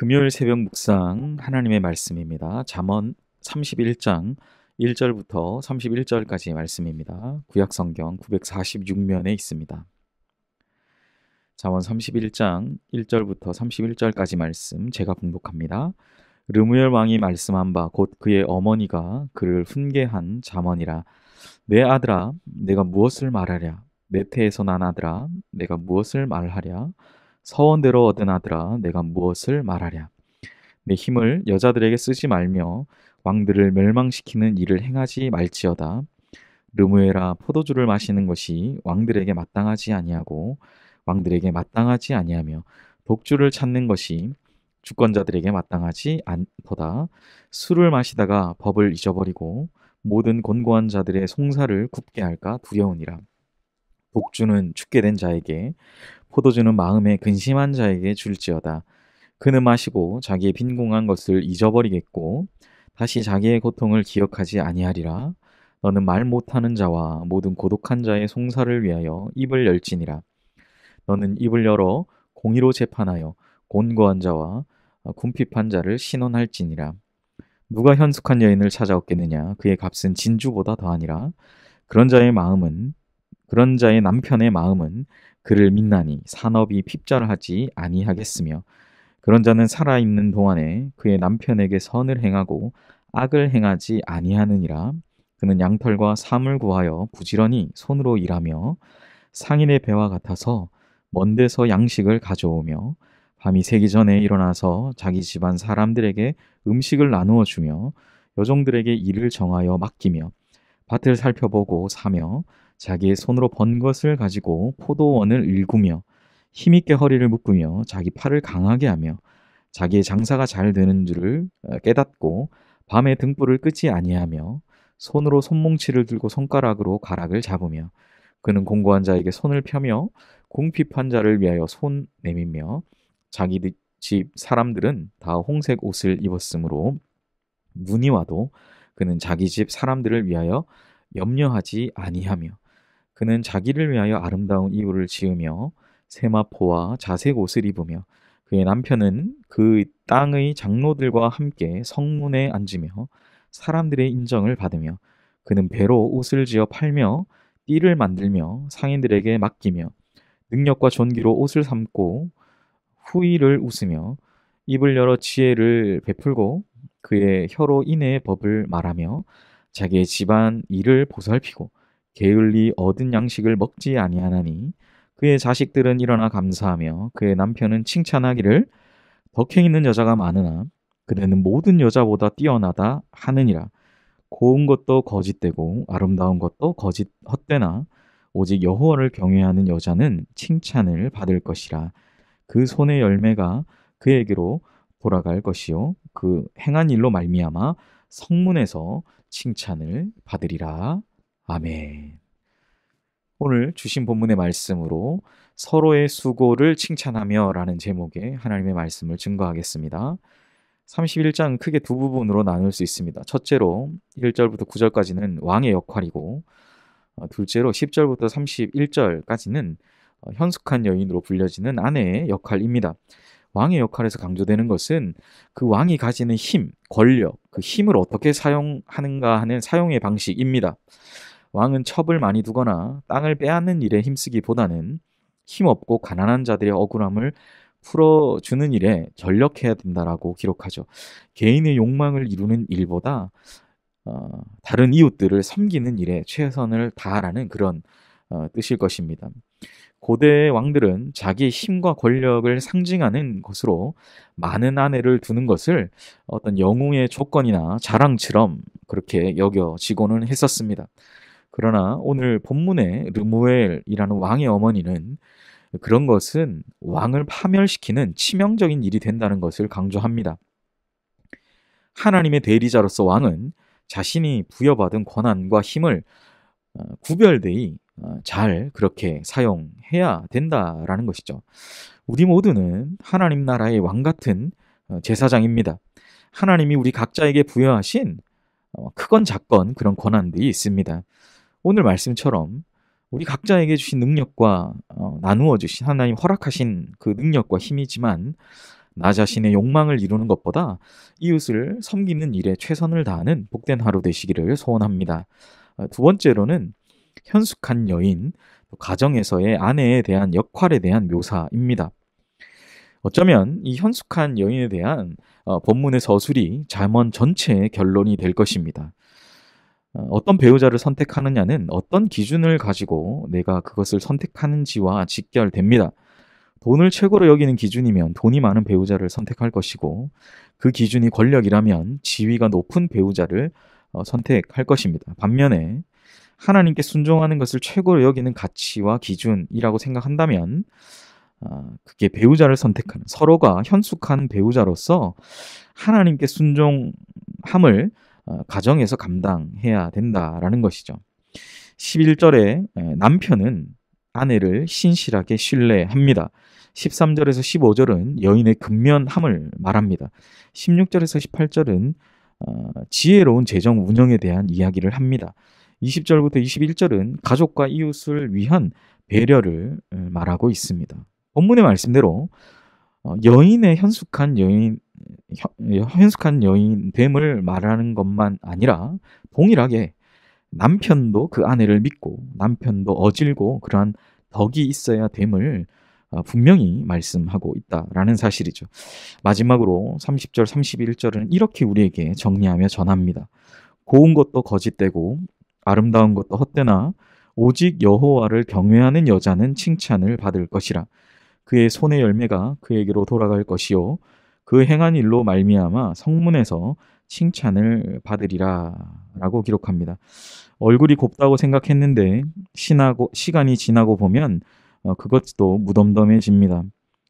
금요일 새벽 묵상 하나님의 말씀입니다. 잠언 31장 1절부터 31절까지 말씀입니다. 구약 성경 946면에 있습니다. 잠언 31장 1절부터 31절까지 말씀 제가 봉독합니다. 르무엘 왕이 말씀한 바 곧 그의 어머니가 그를 훈계한 잠언이라. 내 아들아 내가 무엇을 말하랴. 내 태에서 난 아들아 내가 무엇을 말하랴. 서원대로 얻은 아들아 내가 무엇을 말하랴. 내 힘을 여자들에게 쓰지 말며 왕들을 멸망시키는 일을 행하지 말지어다. 르무엘아 포도주를 마시는 것이 왕들에게 마땅하지 아니하고 왕들에게 마땅하지 아니하며 독주를 찾는 것이 주권자들에게 마땅하지 않도다. 술을 마시다가 법을 잊어버리고 모든 곤고한 자들의 송사를 굽게 할까 두려우니라. 독주는 죽게 된 자에게, 포도주는 마음에 근심한 자에게 줄지어다. 그는 마시고 자기의 빈궁한 것을 잊어버리겠고 다시 자기의 고통을 기억하지 아니하리라. 너는 말 못하는 자와 모든 고독한 자의 송사를 위하여 입을 열지니라. 너는 입을 열어 공의로 재판하여 곤고한 자와 궁핍한 자를 신원할지니라. 누가 현숙한 여인을 찾아왔겠느냐. 그의 값은 진주보다 더하니라. 그런 자의 남편의 마음은 그를 믿나니 산업이 핍절하지 아니하겠으며, 그런 자는 살아있는 동안에 그의 남편에게 선을 행하고 악을 행하지 아니하느니라. 그는 양털과 삼을 구하여 부지런히 손으로 일하며 상인의 배와 같아서 먼 데서 양식을 가져오며 밤이 새기 전에 일어나서 자기 집안 사람들에게 음식을 나누어 주며 여종들에게 일을 정하여 맡기며 밭을 살펴보고 사며 자기의 손으로 번 것을 가지고 포도원을 일구며 힘있게 허리를 묶으며 자기 팔을 강하게 하며 자기의 장사가 잘 되는 줄을 깨닫고 밤에 등불을 끄지 아니하며 손으로 손뭉치를 들고 손가락으로 가락을 잡으며 그는 공고한 자에게 손을 펴며 궁핍한 자를 위하여 손 내밀며 자기 집 사람들은 다 홍색 옷을 입었으므로 눈이 와도 그는 자기 집 사람들을 위하여 염려하지 아니하며 그는 자기를 위하여 아름다운 이불을 지으며 세마포와 자색 옷을 입으며 그의 남편은 그 땅의 장로들과 함께 성문에 앉으며 사람들의 인정을 받으며 그는 배로 옷을 지어 팔며 띠를 만들며 상인들에게 맡기며 능력과 존귀로 옷을 삼고 후의를 웃으며 입을 열어 지혜를 베풀고 그의 혀로 인애의 법을 말하며 자기의 집안 일을 보살피고 게을리 얻은 양식을 먹지 아니하나니 그의 자식들은 일어나 감사하며 그의 남편은 칭찬하기를 덕행 있는 여자가 많으나 그대는 모든 여자보다 뛰어나다 하느니라. 고운 것도 거짓되고 아름다운 것도 거짓 헛되나 오직 여호와를 경외하는 여자는 칭찬을 받을 것이라. 그 손의 열매가 그에게로 돌아갈 것이요 그 행한 일로 말미암아 성문에서 칭찬을 받으리라. 아멘. 오늘 주신 본문의 말씀으로 서로의 수고를 칭찬하며 라는 제목의 하나님의 말씀을 증거하겠습니다. 31장 크게 두 부분으로 나눌 수 있습니다. 첫째로 1절부터 9절까지는 왕의 역할이고 둘째로 10절부터 31절까지는 현숙한 여인으로 불려지는 아내의 역할입니다. 왕의 역할에서 강조되는 것은 그 왕이 가지는 힘, 권력, 그 힘을 어떻게 사용하는가 하는 사용의 방식입니다. 왕은 첩을 많이 두거나 땅을 빼앗는 일에 힘쓰기보다는 힘없고 가난한 자들의 억울함을 풀어주는 일에 전력해야 된다라고 기록하죠. 개인의 욕망을 이루는 일보다 다른 이웃들을 섬기는 일에 최선을 다하라는 그런 뜻일 것입니다. 고대의 왕들은 자기의 힘과 권력을 상징하는 것으로 많은 아내를 두는 것을 어떤 영웅의 조건이나 자랑처럼 그렇게 여겨지고는 했었습니다. 그러나 오늘 본문의 르무엘이라는 왕의 어머니는 그런 것은 왕을 파멸시키는 치명적인 일이 된다는 것을 강조합니다. 하나님의 대리자로서 왕은 자신이 부여받은 권한과 힘을 구별되이 잘 그렇게 사용해야 된다라는 것이죠. 우리 모두는 하나님 나라의 왕 같은 제사장입니다. 하나님이 우리 각자에게 부여하신 크건 작건 그런 권한들이 있습니다. 오늘 말씀처럼 우리 각자에게 주신 능력과 나누어 주신 하나님 허락하신 그 능력과 힘이지만 나 자신의 욕망을 이루는 것보다 이웃을 섬기는 일에 최선을 다하는 복된 하루 되시기를 소원합니다. 두 번째로는 현숙한 여인, 가정에서의 아내에 대한 역할에 대한 묘사입니다. 어쩌면 이 현숙한 여인에 대한 본문의 서술이 잠언 전체의 결론이 될 것입니다. 어떤 배우자를 선택하느냐는 어떤 기준을 가지고 내가 그것을 선택하는지와 직결됩니다. 돈을 최고로 여기는 기준이면 돈이 많은 배우자를 선택할 것이고, 그 기준이 권력이라면 지위가 높은 배우자를 선택할 것입니다. 반면에 하나님께 순종하는 것을 최고로 여기는 가치와 기준이라고 생각한다면 그게 배우자를 선택하는, 서로가 현숙한 배우자로서 하나님께 순종함을 가정에서 감당해야 된다라는 것이죠. 11절에 남편은 아내를 신실하게 신뢰합니다. 13절에서 15절은 여인의 근면함을 말합니다. 16절에서 18절은 지혜로운 재정 운영에 대한 이야기를 합니다. 20절부터 21절은 가족과 이웃을 위한 배려를 말하고 있습니다. 본문의 말씀대로 여인의 현숙한 여인됨을 말하는 것만 아니라 동일하게 남편도 그 아내를 믿고 남편도 어질고 그러한 덕이 있어야 됨을 분명히 말씀하고 있다라는 사실이죠. 마지막으로 30절, 31절은 이렇게 우리에게 정리하며 전합니다. 고운 것도 거짓되고 아름다운 것도 헛되나 오직 여호와를 경외하는 여자는 칭찬을 받을 것이라. 그의 손의 열매가 그에게로 돌아갈 것이요 그 행한 일로 말미암아 성문에서 칭찬을 받으리라 라고 기록합니다. 얼굴이 곱다고 생각했는데 시간이 지나고 보면 그것도 무덤덤해집니다.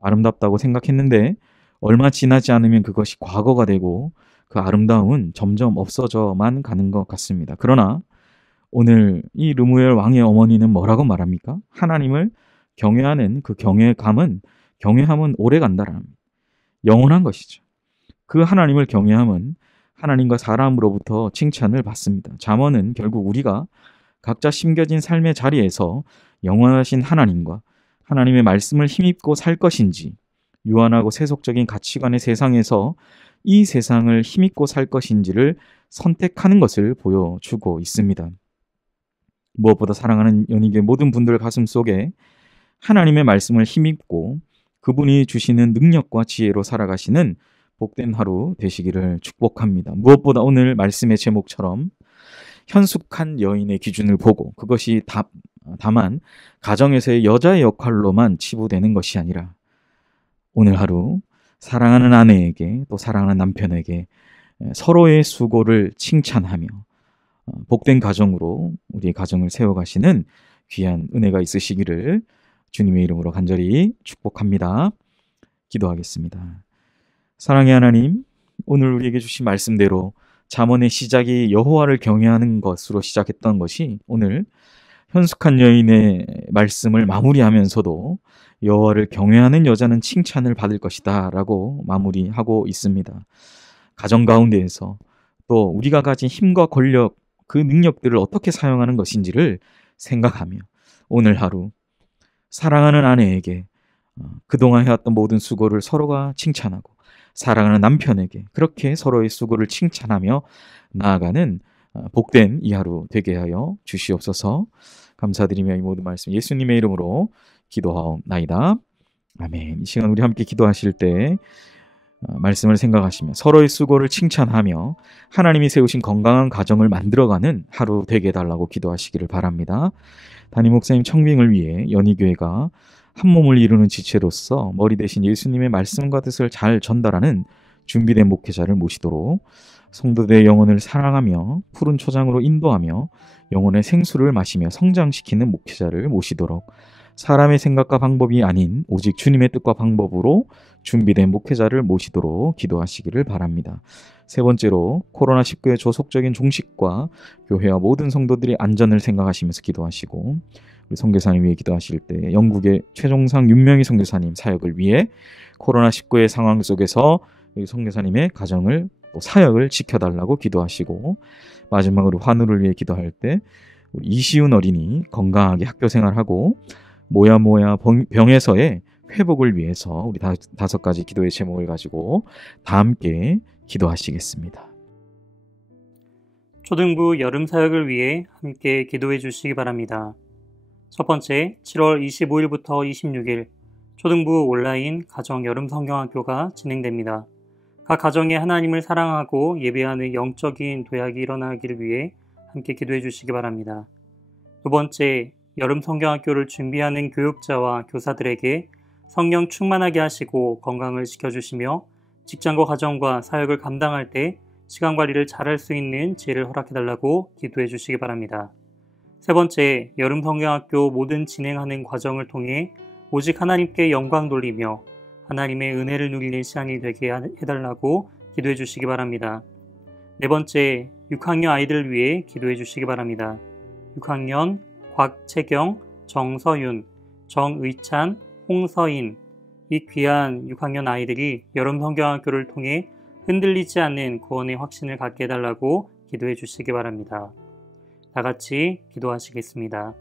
아름답다고 생각했는데 얼마 지나지 않으면 그것이 과거가 되고 그 아름다움은 점점 없어져만 가는 것 같습니다. 그러나 오늘 이 르무엘 왕의 어머니는 뭐라고 말합니까? 하나님을 경외하는 그 경외함은 오래 간다라는, 영원한 것이죠. 그 하나님을 경외함은 하나님과 사람으로부터 칭찬을 받습니다. 잠언은 결국 우리가 각자 심겨진 삶의 자리에서 영원하신 하나님과 하나님의 말씀을 힘입고 살 것인지, 유한하고 세속적인 가치관의 세상에서 이 세상을 힘입고 살 것인지를 선택하는 것을 보여주고 있습니다. 무엇보다 사랑하는 연희교회 모든 분들 가슴 속에 하나님의 말씀을 힘입고 그분이 주시는 능력과 지혜로 살아가시는 복된 하루 되시기를 축복합니다. 무엇보다 오늘 말씀의 제목처럼 현숙한 여인의 기준을 보고 그것이 다만 가정에서의 여자의 역할로만 치부되는 것이 아니라 오늘 하루 사랑하는 아내에게 또 사랑하는 남편에게 서로의 수고를 칭찬하며 복된 가정으로 우리의 가정을 세워가시는 귀한 은혜가 있으시기를 주님의 이름으로 간절히 축복합니다. 기도하겠습니다. 사랑의 하나님, 오늘 우리에게 주신 말씀대로 잠언의 시작이 여호와를 경외하는 것으로 시작했던 것이 오늘 현숙한 여인의 말씀을 마무리하면서도 여호와를 경외하는 여자는 칭찬을 받을 것이다 라고 마무리하고 있습니다. 가정 가운데에서 또 우리가 가진 힘과 권력, 그 능력들을 어떻게 사용하는 것인지를 생각하며 오늘 하루 사랑하는 아내에게 그동안 해왔던 모든 수고를 서로가 칭찬하고 사랑하는 남편에게 그렇게 서로의 수고를 칭찬하며 나아가는 복된 이 하루 되게 하여 주시옵소서. 감사드리며 이 모든 말씀 예수님의 이름으로 기도하옵나이다. 아멘. 이 시간 우리 함께 기도하실 때 말씀을 생각하시며 서로의 수고를 칭찬하며 하나님이 세우신 건강한 가정을 만들어가는 하루 되게 해달라고 기도하시기를 바랍니다. 담임 목사님 청빙을 위해 연희교회가 한 몸을 이루는 지체로서 머리 대신 예수님의 말씀과 뜻을 잘 전달하는 준비된 목회자를 모시도록, 성도들의 영혼을 사랑하며 푸른 초장으로 인도하며 영혼의 생수를 마시며 성장시키는 목회자를 모시도록, 사람의 생각과 방법이 아닌 오직 주님의 뜻과 방법으로 준비된 목회자를 모시도록 기도하시기를 바랍니다. 세 번째로 코로나19의 조속적인 종식과 교회와 모든 성도들의 안전을 생각하시면서 기도하시고, 우리 선교사님 위해 기도하실 때 영국의 최종상 윤명희 선교사님 사역을 위해 코로나19의 상황 속에서 선교사님의 가정을 또 사역을 지켜달라고 기도하시고, 마지막으로 환우를 위해 기도할 때 우리 이시훈 어린이 건강하게 학교 생활하고 모야 병에서의 회복을 위해서 우리 다섯 가지 기도의 제목을 가지고 다 함께 기도하시겠습니다. 초등부 여름 사역을 위해 함께 기도해 주시기 바랍니다. 첫 번째, 7월 25일부터 26일 초등부 온라인 가정 여름 성경학교가 진행됩니다. 각 가정에 하나님을 사랑하고 예배하는 영적인 도약이 일어나기를 위해 함께 기도해 주시기 바랍니다. 두 번째, 여름 성경학교를 준비하는 교육자와 교사들에게 성령 충만하게 하시고 건강을 지켜주시며 직장과 가정과 사역을 감당할 때 시간 관리를 잘할 수 있는 지혜를 허락해달라고 기도해 주시기 바랍니다. 세 번째, 여름 성경학교 모든 진행하는 과정을 통해 오직 하나님께 영광 돌리며 하나님의 은혜를 누리는 시간이 되게 해달라고 기도해 주시기 바랍니다. 네 번째, 6학년 아이들을 위해 기도해 주시기 바랍니다. 6학년 곽채경, 정서윤, 정의찬, 홍서인, 이 귀한 6학년 아이들이 여름 성경학교를 통해 흔들리지 않는 구원의 확신을 갖게 해달라고 기도해 주시기 바랍니다. 다 같이 기도하시겠습니다.